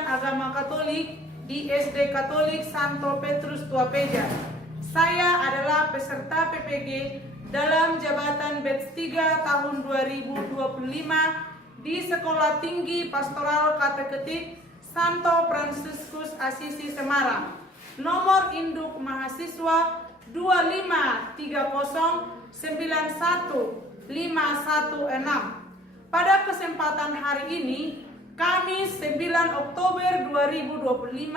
Pendidikan Agama Katolik di SD Katolik Santo Petrus Tua Peja. Saya adalah peserta PPG dalam jabatan Batch 3 tahun 2025 di Sekolah Tinggi Pastoral Kateketik Santo Fransiskus Asisi Semarang. Nomor induk mahasiswa 253091516. Pada kesempatan hari ini, Kamis 9 Oktober 2025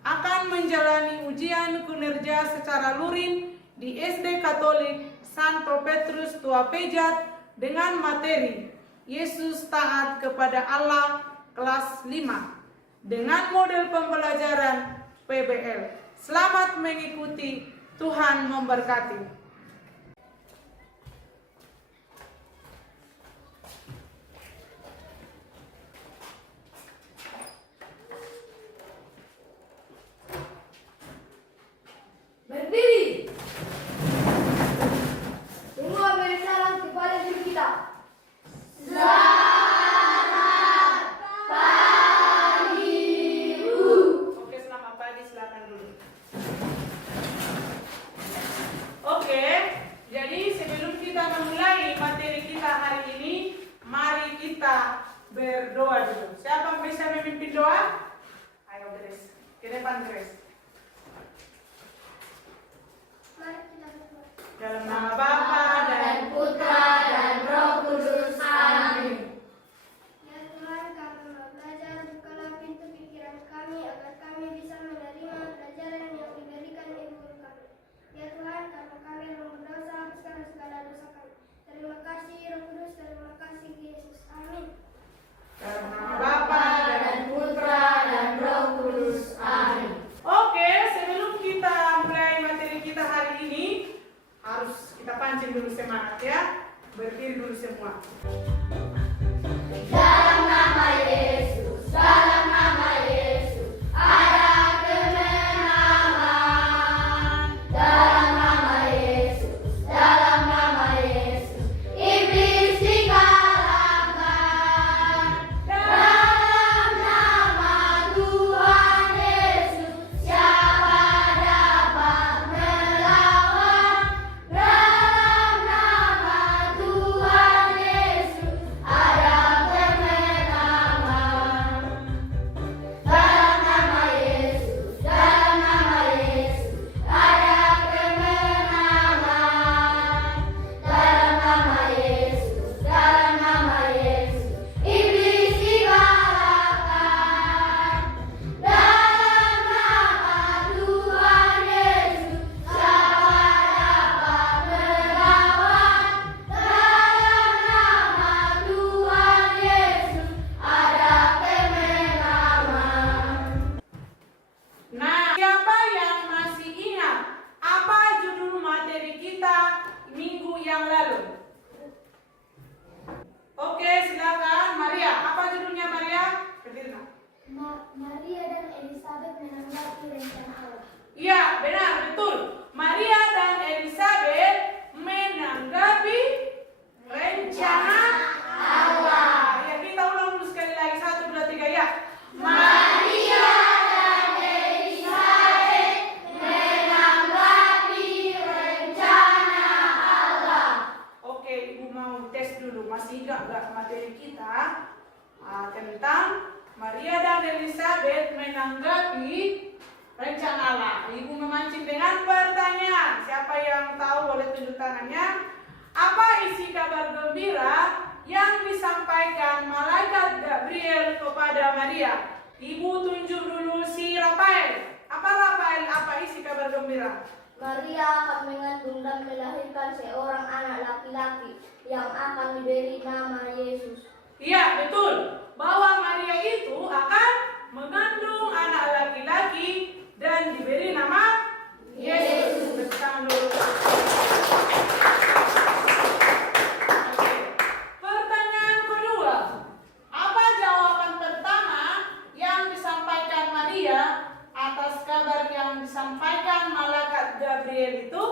akan menjalani ujian kinerja secara luring di SD Katolik Santo Petrus Tua Pejat dengan materi Yesus taat kepada Allah kelas 5 dengan model pembelajaran PBL. Selamat mengikuti, Tuhan memberkati. Berdiri. Semua beri salam kepada guru kita. Selamat pagi, Bu. Oke, selamat pagi, silakan dulu. Oke, jadi sebelum kita memulai materi kita hari ini, mari kita berdoa dulu. Siapa bisa memimpin doa? Ayo, Grace. Ke depan, Grace. Dalam nama Bapa dan Putra dan Roh Kudus. Amin. Ya Tuhan, kami mau belajar, bukalah pintu pikiran kami agar kami bisa menerima pelajaran yang diberikan Ibu Guru kami. Ya Tuhan, karena kami berdosa, hapuskan segala dosa kami. Terima kasih Roh Kudus, terima kasih Yesus. Amin. dalam nama Bapa dan Putra dan Roh Kudus. Amin. Oke, sebelum kita mulai materi kita hari ini, harus kita pancing dulu semangat ya. Berdiri dulu semua. Dalam nama Yesus, dalam nama Yesus, ada kemenangan. Dalam nama Yesus, dalam nama Yesus, iblis dikalahkan. Dalam nama Tuhan Yesus, siapa dapat melawan? Dalam nama Tuhan Yesus, ada kemenangan. Dalam nama Yesus, dalam nama Yesus, ada kemenangan. Dalam nama Yesus, dalam nama Yesus, iblis dikalahkan. Dalam nama Tuhan Yesus, siapa dapat melawan? Dalam nama Tuhan Yesus, ada kemenangan. Nah, siapa yang masih ingat apa judul materi kita minggu yang lalu? Oke, silakan Maria. Apa judulnya Maria? Berdiri, Nak. Maria dan Elizabeth menanggapi rencana Allah. Iya, benar, betul. Maria dan Elizabeth menanggapi rencana Allah. Ya, kita ulang dulu sekali lagi. 1, 2, 3, ya. Maria dan Elizabeth menanggapi rencana Allah. Oke, Ibu mau tes dulu. Masih ingat nggak materi kita tentang Maria dan Elizabeth menanggapi rencana Allah? Ibu memancing dengan pertanyaan. Siapa yang tahu boleh tunjuk tangannya. Apa isi kabar gembira yang disampaikan malaikat Gabriel kepada Maria? Ibu tunjuk dulu si Rafael. Apa Rafael? Apa isi kabar gembira? Maria akan mengandung dan melahirkan seorang anak laki-laki yang akan diberi nama Yesus. Iya, betul. Bahwa Maria itu akan mengandung anak laki-laki dan diberi nama Yesus. Beri tangan dulu. Oke. Pertanyaan kedua. Apa jawaban pertama yang disampaikan Maria atas kabar yang disampaikan malaikat Gabriel itu?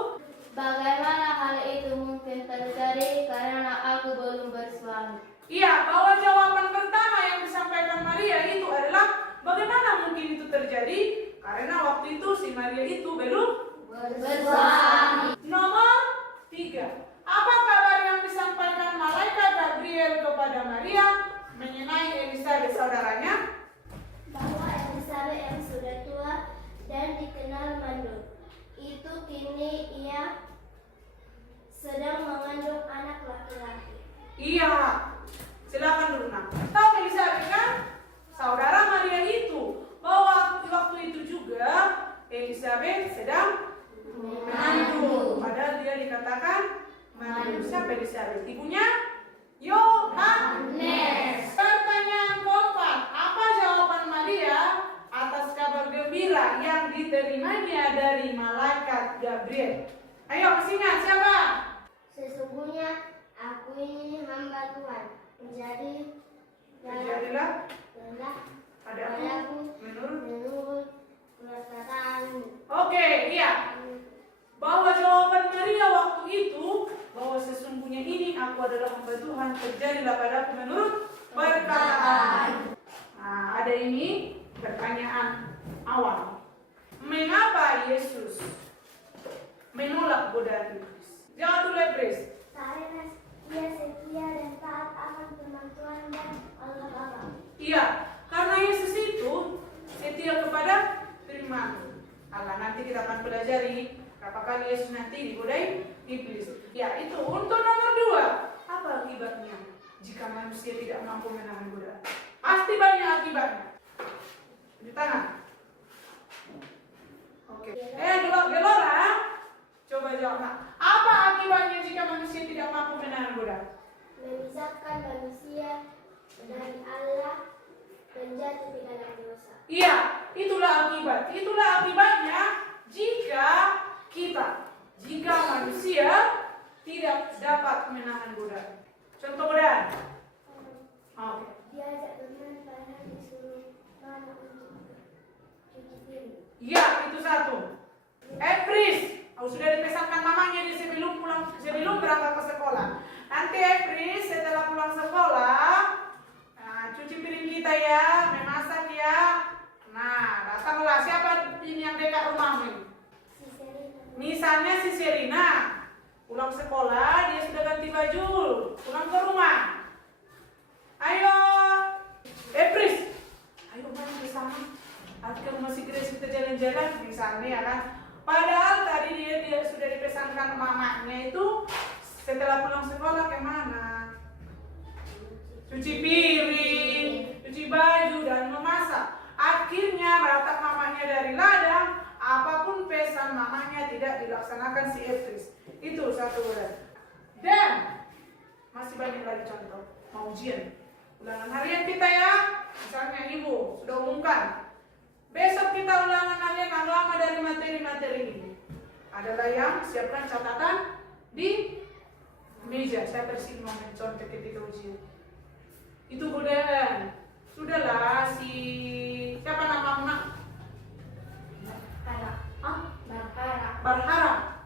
Bagaimana hal itu mungkin terjadi karena aku belum bersuami? Iya, bahwa jawaban pertama yang disampaikan Maria itu adalah bagaimana berita yang diterimanya dari malaikat Gabriel. Ayo masih ingat siapa? Sesungguhnya aku ini hamba Tuhan, Terjadilah padaku menurut perkataanmu. Oke, iya. Bahwa jawaban Maria waktu itu, bahwa sesungguhnya ini aku adalah hamba Tuhan, terjadilah padaku menurut perkataan. Nah, ada ini pertanyaan awal. Mengapa Yesus menolak godaan iblis? Jawab dulu, Iblis. Karena ia setia dan taat akan firman Tuhan dan Allah Bapa. Iya, karena Yesus itu setia kepada firman Allah. Nanti kita akan pelajari berapa kali Yesus nanti digodai iblis. Ya, itu. Untuk nomor 2, apa akibatnya jika manusia tidak mampu menahan godaan? Pasti banyak akibatnya. Di tangan. Oke. Gelora, coba jawab. Nah, apa akibatnya jika manusia tidak mampu menahan godaan? Memisahkan manusia dari Allah dan jatuh ke dalam dosa. Iya, itulah akibat. Itulah akibatnya jika manusia tidak dapat menahan godaan. Contoh godaan. Oke. Diajak teman padahal disuruh mana untuk cuci piring. Iya, itu satu. Epris, sudah dipesankan mamanya dia sebelum berangkat ke sekolah. Nanti Epris setelah pulang sekolah, cuci piring kita ya, memasak ya. Nah, datanglah siapa ini yang dekat rumahmu? Misalnya si Serina pulang sekolah, dia sudah ganti baju, pulang ke rumah. Ayo, Epris, ayo main ke sana. Nanti ke rumah si Grace kita jalan-jalan, misalnya ya kan. Padahal tadi dia sudah dipesankan mamanya itu setelah pulang sekolah kemana? Cuci piring, cuci baju dan memasak. Akhirnya ratap mamanya dari ladang, apapun pesan mamanya tidak dilaksanakan si Epris. Itu satu godaan. Dan masih banyak lagi contoh. Mau ujian ulangan harian kita ya, misalnya ibu sudah umumkan besok kita ulangan harian agama dari materi-materi ini. Adalah yang siapkan catatan di meja. Saya bersih mau mencontek ketika ujian. Itu godaan. Sudahlah, si siapa namamu nak? Berharap.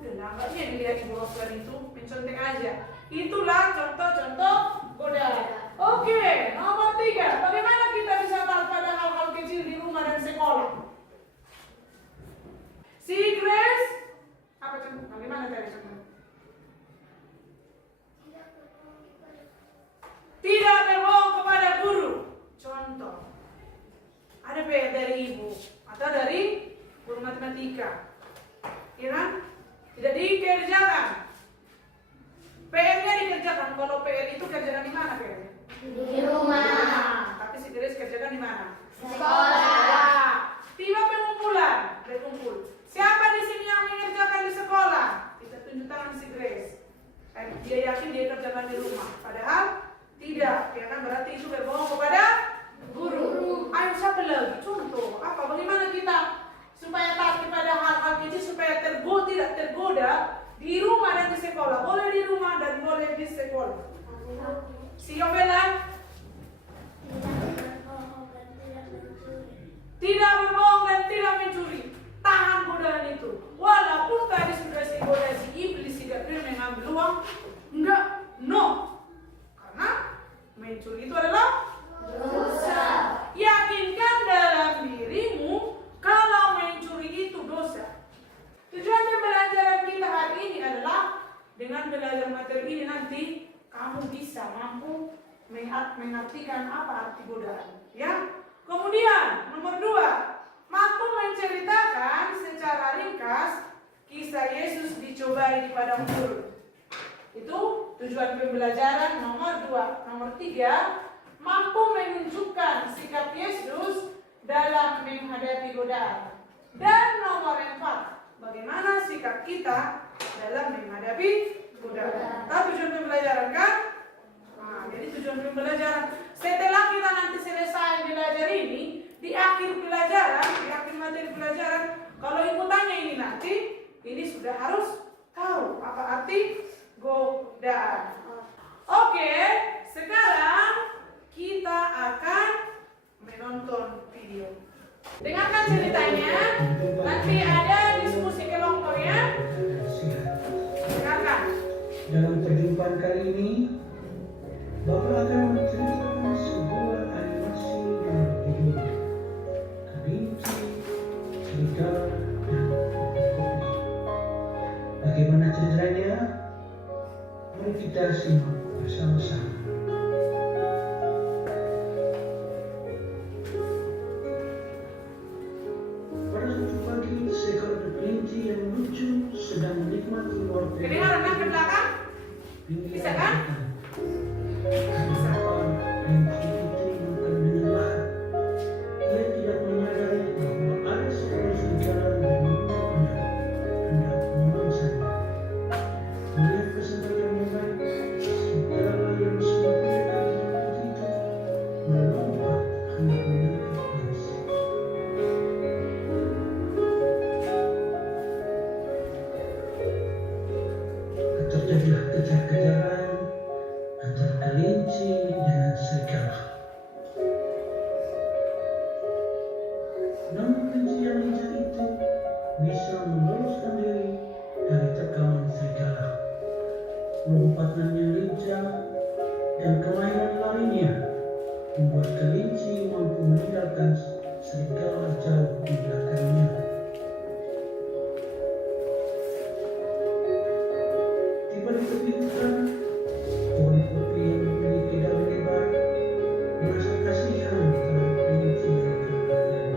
Udahlah, enggaknya dilihat ibu Roslan itu mencontek aja. Itulah contoh-contoh godaan. Oke, nomor 3. Bagaimana kita bisa tahu pada hal-hal kecil di rumah dan sekolah? Si Grace, apa contoh? Bagaimana tadi contoh? Tidak berbohong kepada guru. Contoh. Ada PR dari ibu atau dari guru matematika. Ya kan? Tidak dikerjakan. PR-nya dikerjakan. Kalau PR itu kerjakan di mana PR-nya? Di rumah. Nah, tapi si Grace kerjakan di mana? Sekolah. Tiba pengumpulan, berkumpul. Siapa di sini yang mengerjakan di sekolah? Kita tunjuk tangan si Grace. Dia yakin dia kerjakan di rumah. Padahal tidak, ya kan? Berarti itu berbohong kepada guru. Ayo siapa lagi? Contoh, apa? Bagaimana kita supaya taat kepada hal-hal kecil supaya tidak tergoda di rumah dan di sekolah. Boleh di rumah dan boleh di sekolah. Si Yovela, tidak berbohong dan tidak mencuri. Tahan godaan itu. Walaupun tadi sudah si goda si iblis tidak pernah mengambil uang, enggak, no. Karena mencuri itu adalah dosa. Yakinkan dalam dirimu kalau mencuri itu dosa. Tujuan pembelajaran kita hari ini adalah dengan belajar materi ini nanti kamu bisa mampu mengartikan apa arti godaan. Ya. Kemudian nomor 2, mampu menceritakan secara ringkas kisah Yesus dicobai di padang gurun. Itu tujuan pembelajaran nomor 2. Nomor 3, mampu menunjukkan sikap Yesus dalam menghadapi godaan. Dan nomor 4, bagaimana sikap kita dalam menghadapi godaan. Tahu tujuan pembelajaran kan? Nah, jadi tujuan pembelajaran setelah kita nanti selesai belajar ini, di akhir pelajaran, di akhir materi sudah harus tahu apa arti godaan. Oke, sekarang kita akan menonton video. Dengarkan ceritanya, nanti ada diskusi kelompoknya. Dengarkan. Dalam perjumpaan kali ini, Bapak akan menceritakan sebuah animasi yang berjudul Kelinci, Serigala, dan Kopi. Bagaimana ceritanya? Mari kita simak bersama-sama. Pada suatu pagi, seekor kelinci yang lucu sedang menikmati wortel. Kedengaran kan ke belakang? Bisa kan? Kelinci itu makan dengan lahap. Ia tidak menyadari bahwa ada seorang serigala yang hendak memangsanya. Melihat kesempatan yang baik, serigala yang sempurna kelinci itu melompat hendak menangkap kelinci. Terjadilah kejar-kejaran antara kelinci dengan serigala. Namun kelinci yang lincah itu bisa meloloskan diri dari tekanan serigala. Lompatannya lincah dan kemahiran larinya membuat kelinci mampu meninggalkan serigala jauh di belakangnya. Tiba di tepi hutan, pohon kopi yang memiliki daun lebar merasa kasihan terhadap kelinci yang keberanian.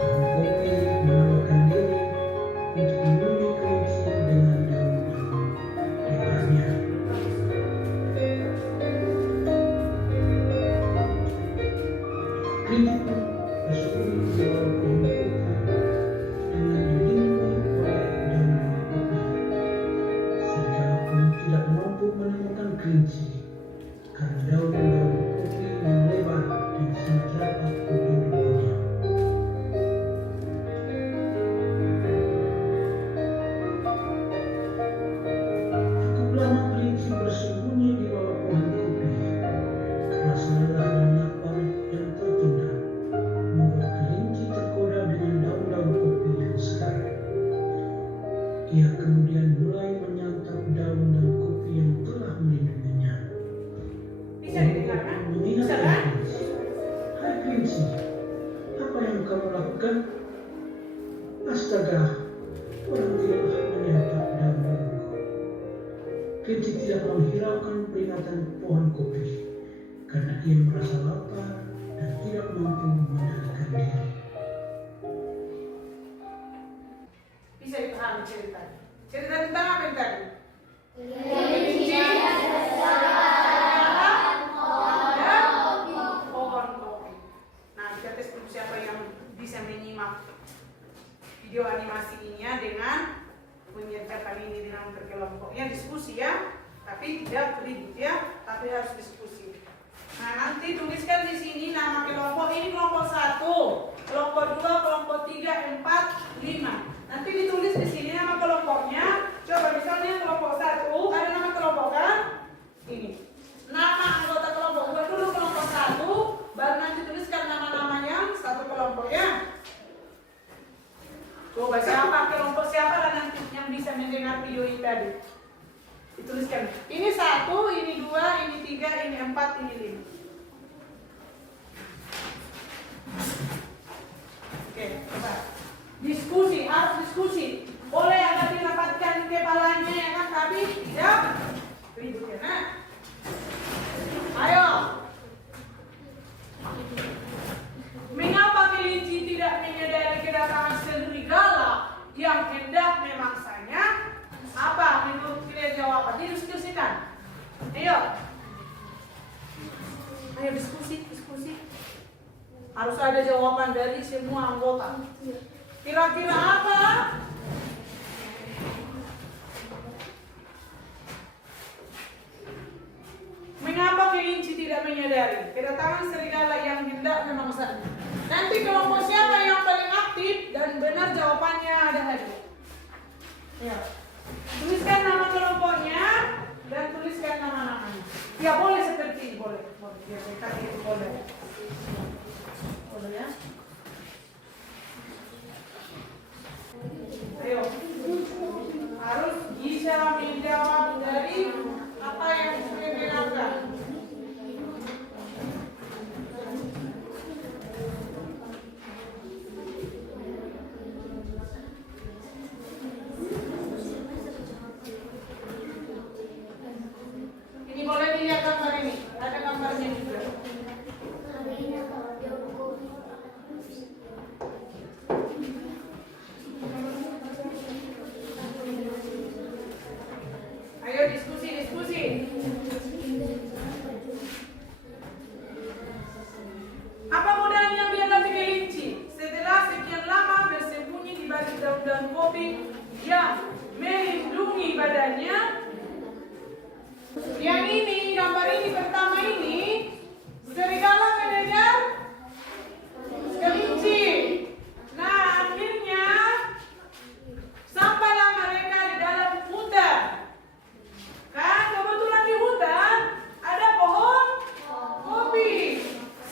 Pohon kopi menawarkan diri untuk melindungi kelinci dengan daun-daun lebarnya. Kelinci pun bersembunyi di bawah pohon kopi dengan dilindungi oleh daun-daun kopi. Serigala pun tidak mampu menemukan kelinci karena daun-daun kopi yang lebar dan sangat rapat melindunginya. Cukup lama kelinci bersembunyi di bawah pohon kopi. Rasa lelah dan lapar yang tertunda membuat kelinci tergoda dengan daun-daun kopi yang segar. Ia kemudian mulai menyantap daun-daun kopi yang telah melindunginya. Bisa didengarkan? Bisa Mengingatkan kan? kelinci, "Hai kelinci, apa yang kamu lakukan?" "Astaga, orang tidaklah menyantap daun-daunku." Kelinci tidak menghiraukan peringatan pohon kopi karena ia merasa lapar dan tidak mampu mengendalikan diri. Bisa dipahami ceritanya. Cerita tentang apa yang tadi? Pohon kopi. Nah, kita tes dulu siapa yang bisa menyimak video animasi ini ya dengan mengerjakan ini dengan berkelompoknya diskusi ya, tapi tidak ribut ya, tapi harus diskusi. Nah, nanti tuliskan di sini nama kelompok ini kelompok 1, kelompok 2, kelompok 3, 4, 5. Nanti ditulis di sini nama kelompoknya. Coba misalnya kelompok 1 ada nama kelompok kan? Ini. Nama anggota kelompok buat dulu kelompok 1, baru nanti tuliskan nama-namanya satu kelompoknya. Coba siapa kelompok siapa dan nanti yang bisa mendengar video ini tadi. Dituliskan. Ini 1, ini 2, ini 3, ini 4, ini 5. Oke, coba. Diskusi, harus diskusi. Boleh agak dirapatkan kepalanya ya kan, tapi tidak ribut ya nah. Ayo. Mengapa kelinci tidak menyadari kedatangan serigala yang hendak memangsanya? Apa menurut kalian jawaban? Didiskusikan. Ayo. Ayo diskusi. Harus ada jawaban dari semua anggota. Kira-kira apa? Mengapa kelinci tidak menyadari kedatangan serigala yang hendak memangsanya? Nanti kelompok siapa yang paling aktif dan benar jawabannya jawabannya ada tadi. Ya. Tuliskan nama kelompoknya dan tuliskan nama-namanya. Ya boleh seperti ini, boleh. Ya, kaki itu boleh. Boleh ya. Ayo. Harus bisa menjawab dari apa yang sudah dilakukan. Ini boleh dilihat gambar ini. Ada gambarnya juga. Ayo diskusi. Apa modal yang dihadapi kelinci setelah sekian lama bersembunyi di balik daun-daun kopi yang melindungi badannya? Yang ini, gambar ini pertama ini, serigala mengejar kelinci. Nah, akhirnya sampailah mereka di dalam hutan. Kan kebetulan di hutan ada pohon kopi.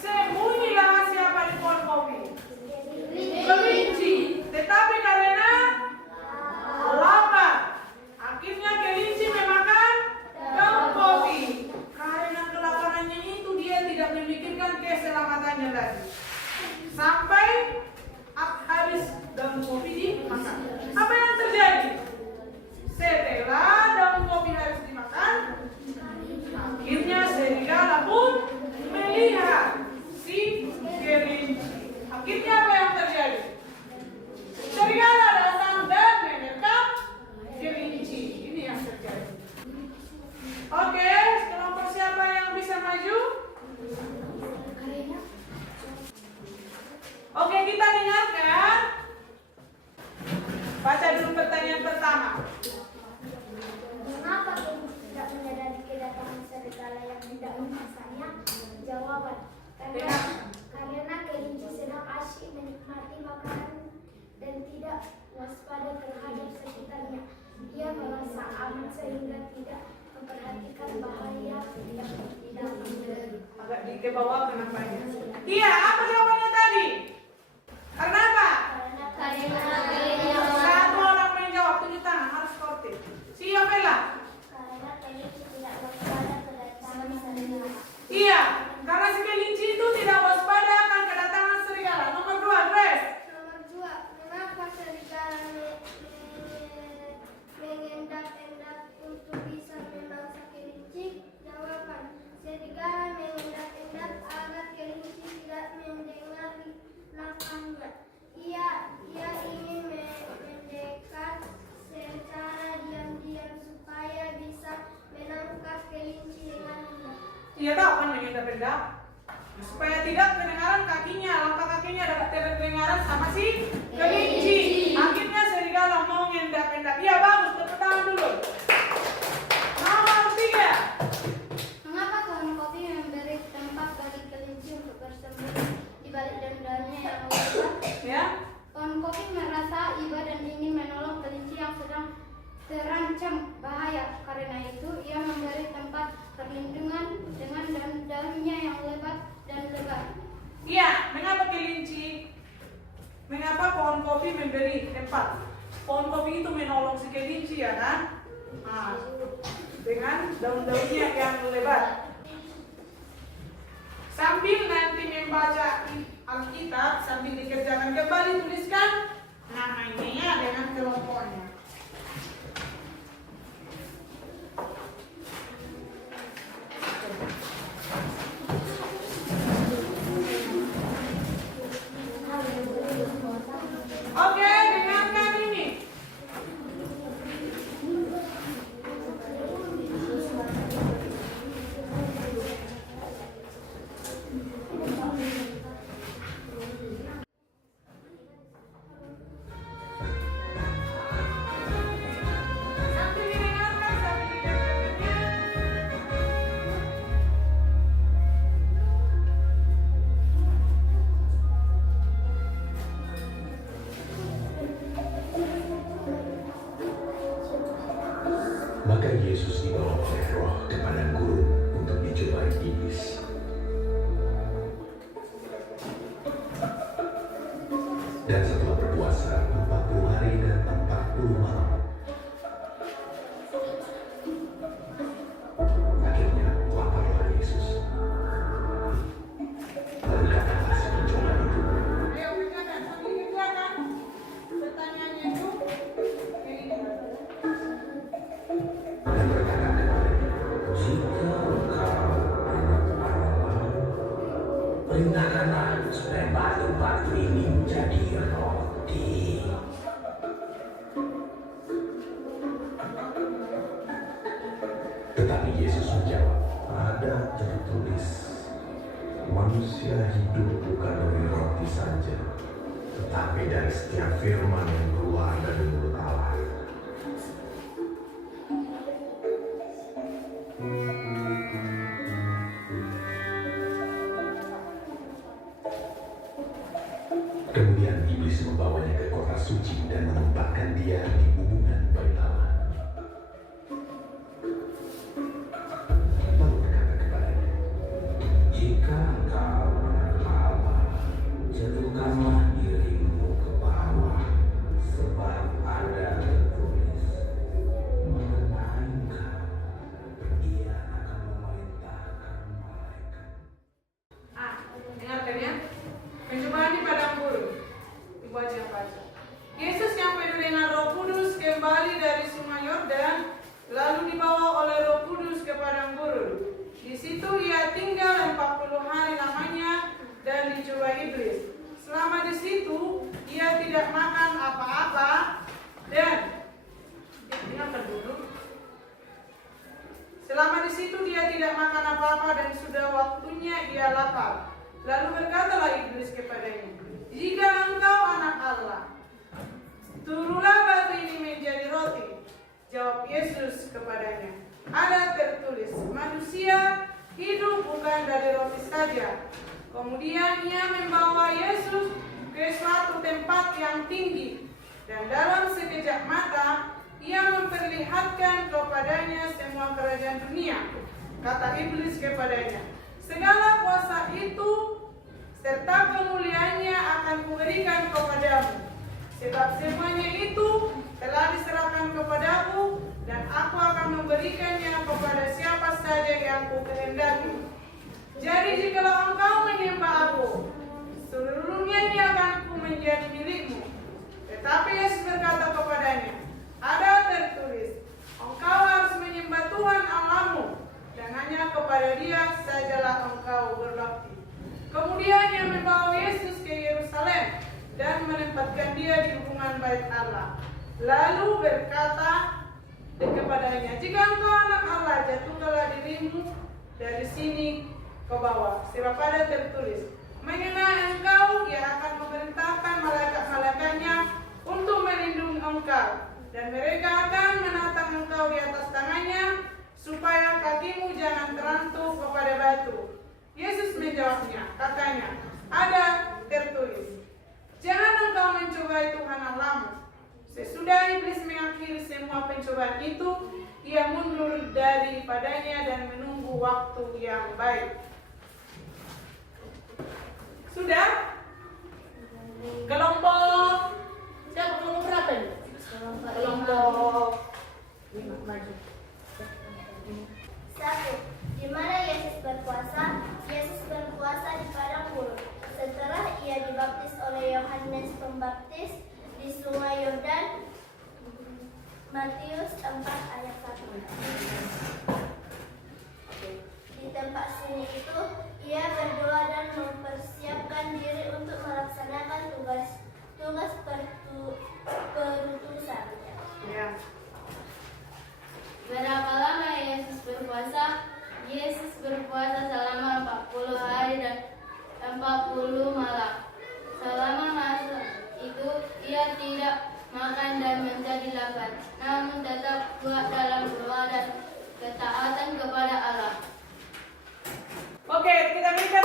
Sembunyilah siapa di pohon kopi? Kelinci. Tetapi karena lapar, akhirnya kelinci memakan daun kopi. Karena kelaparannya itu dia tidak memikirkan keselamatannya lagi. Sampai habis daun kopi dimakan. Apa yang terjadi? Setelah daun kopi harus dimakan, akhirnya serigala pun melihat si kelinci. Akhirnya apa yang terjadi? Serigala datang dan menerkam kelinci. Ini yang terjadi. Oke, kelompok siapa yang bisa maju? Oke, kita dengarkan. Baca dulu pertanyaan pertama. Mengapa kamu tidak menyadari kedatangan serigala yang tidak memaksanya? Jawaban, karena kelinci sedang asyik menikmati makanan dan tidak waspada terhadap sekitarnya. Ia merasa aman sehingga tidak memperhatikan bahaya yang tidak ada. Agak di bawah kenapa ini? Iya, apa jawabannya tadi? Karena apa? Satu orang menjawab, tunjuk tangan, harus sportif. Siapa Bella? Karena kelinci tidak waspada kedatangan serigala. Iya, karena si kelinci itu tidak waspada akan kedatangan serigala. Nomor 2, Grace. Nomor 2, mengapa serigala mengendap-endap untuk bisa memangsa kelinci? Jawaban, serigala mengendap-endap agar kelinci tidak mendengar langkahnya. Ia ingin mendekat secara diam-diam supaya bisa menangkap kelinci dengan mudah. Iya tahu kan mengendap-endap. Supaya tidak kedengaran kakinya, langkah kakinya dapat terdengaran sama si kelinci. Akhirnya serigala mau mengendap-endap. Iya bagus, tepuk tangan dulu. Nomor 3. Mengapa pohon kopi memberi tempat bagi kelinci untuk bersembunyi di balik daun-daunnya yang lebat? Ya. Pohon kopi merasa iba dan ingin menolong kelinci yang sedang terancam bahaya. Karena itu, ia memberi tempat perlindungan dengan daun-daunnya yang lebat dan lebar. Iya, mengapa pohon kopi memberi tempat? Pohon kopi itu menolong si kelinci ya kan? Nah, dengan daun-daunnya yang lebat. Sambil nanti membaca Alkitab, sambil dikerjakan kembali, tuliskan namanya ya dengan kelompoknya. Oke, dengarkan ini. Kemudian Yesus dibawa oleh Roh ke padang gurun untuk dicobai iblis. Dan setelah berpuasa 40 hari dan 40 malam, akhirnya laparlah Yesus. Lalu katalah si pencoba itu, Ayo kerjakan, sambil kerjakan. Pertanyaannya itu kayak ini. dan berkata kepadanya, "Jika engkau anak Allah, perintahkanlah supaya batu-batu ini menjadi roti." Tetapi Yesus menjawab, "Ada tertulis, manusia hidup bukan dari roti saja, tetapi dari setiap firman yang keluar dari mulut Allah." Kemudian iblis membawanya ke kota suci dan menempatkan dia di hubungan bait Allah. Lalu berkata kepadanya, "Jika engkau anak Allah, jatuhkanlah dirimu ke bawah, sebab ada tertulis, mengenai engkau, ia akan memerintahkan malaikat." Dengarkan ya. Pencobaan di padang gurun. Dibaca. Yesus sampai dengan Roh Kudus kembali dari Sungai Yordan, lalu dibawa oleh Roh Kudus ke padang gurun. Di situ ia tinggal 40 hari lamanya dan dicoba iblis. Selama di situ ia tidak makan apa-apa dan dengarkan dulu. Selama di situ dia tidak makan apa-apa dan sudah waktunya ia lapar. Lalu berkatalah iblis kepadanya, "Jika engkau anak Allah, turunlah batu ini menjadi roti." Jawab Yesus kepadanya, "Ada tertulis, manusia hidup bukan dari roti saja." Kemudian ia membawa Yesus ke suatu tempat yang tinggi, dan dalam sekejap mata ia memperlihatkan kepadanya semua kerajaan dunia. Kata iblis kepadanya, "Segala kuasa itu serta kemuliaannya akan kuberikan kepadamu, sebab semuanya itu telah diserahkan kepadaku, dan aku akan memberikannya kepada siapa saja yang kukehendaki. Jadi jikalau engkau menyembah aku, seluruhnya ia akan menjadi milikmu." Tetapi Yesus berkata kepadanya, "Ada tertulis, engkau harus menyembah Tuhan Allahmu, dan hanya kepada Dia sajalah engkau berbakti." Kemudian ia membawa Yesus ke Yerusalem dan menempatkan dia di hubungan bait Allah. Lalu berkata kepadanya, "Jika engkau anak Allah, jatuhkanlah dirimu dari sini ke bawah, sebab ada tertulis, mengenai engkau ia akan memerintahkan malaikat-malaikatnya untuk melindungi engkau, dan mereka akan menatang engkau di atas tangannya, supaya kakimu jangan terantuk kepada batu." Yesus menjawabnya, katanya, "Ada tertulis, jangan engkau mencobai Tuhan Allahmu." Sesudah iblis mengakhiri semua pencobaan itu, ia mundur daripadanya dan menunggu waktu yang baik. Sudah? Kelompok siapa? Kelompok berapa ini? Kelompok 5 maju. 1. Di mana Yesus berpuasa? Yesus berpuasa di padang gurun. Setelah ia dibaptis oleh Yohanes Pembaptis di Sungai Yordan. Matius 4 ayat 1. Di tempat sunyi itu, ia berdoa dan mempersiapkan diri untuk melaksanakan tugas perutusan. Ya. Berapa lama Yesus berpuasa? Yesus berpuasa selama 40 hari dan 40 malam. Selama masa itu ia tidak makan dan menjadi lapar, namun tetap kuat dalam doa dan ketaatan kepada Allah. Oke, kita berikan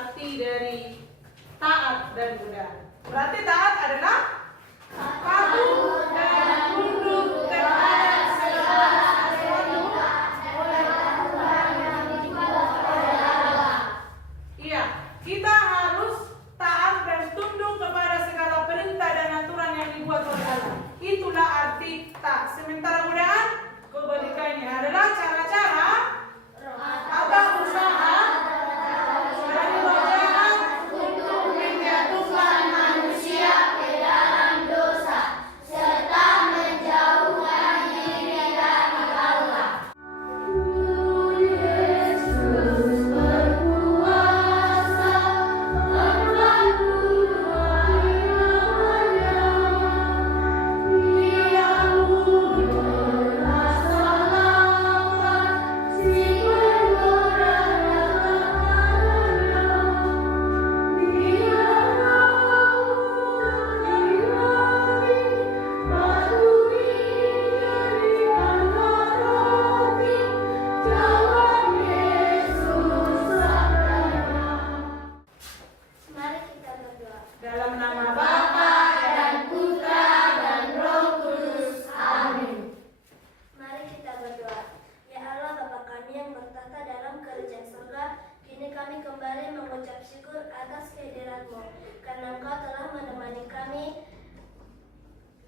arti dari taat dan godaan. Berarti taat adalah patuh dan tunduk terhadap segala sesuatu oleh Tuhan yang dipercaya. Iya, kita harus taat dan tunduk kepada segala perintah dan aturan yang dibuat oleh Allah. Itulah arti taat. Sementara godaan, kebalikannya adalah cara-cara atau usaha dari roh jahat untuk menjatuhkan manusia ke dalam dosa serta menjauhkan diri dari Allah. Yesus berkuasa, Tuhan Dia Mari kita berdoa. dalam nama Bapa dan Putra dan Roh Kudus. Amin. Mari kita berdoa. Ya Allah Bapa kami yang bertata dalam kerajaan surga, kini kami kembali mengucap syukur atas kehadiran-Mu, karena Engkau telah menemani kami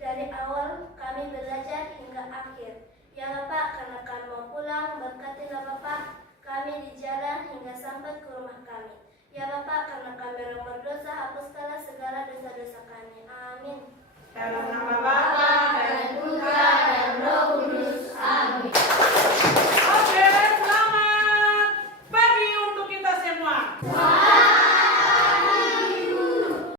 dari awal kami belajar hingga akhir. Ya Bapak, karena kami mau pulang, berkatilah Bapak kami di jalan hingga sampai ke rumah kami. Ya Bapak, karena kami orang berdosa, hapuskanlah segala dosa-dosa kami. Amin. Dalam nama